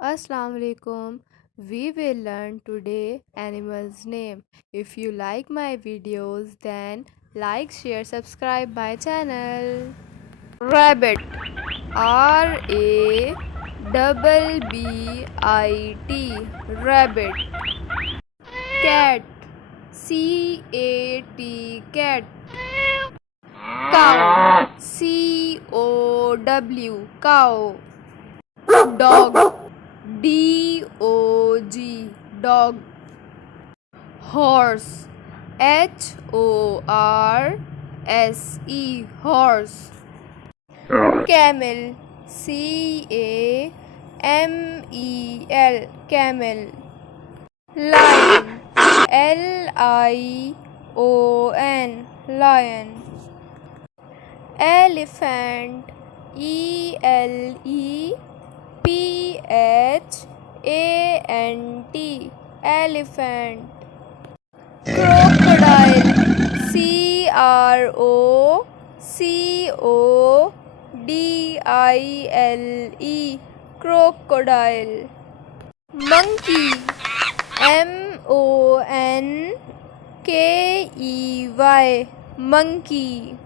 Assalamu alaikum. We will learn today animals name. If you like my videos, then like, share, subscribe my channel. Rabbit. RABBIT. Rabbit. Cat. CAT. Cat. Cow. COW. Cow. Dog. DOG. Dog. Horse. HORSE. Horse. Camel. CAMEL. Camel. Lion. LION. Lion. Elephant. ELEPHANT. Elephant. Crocodile. CROCODILE. Crocodile. Monkey. MONKEY. Monkey.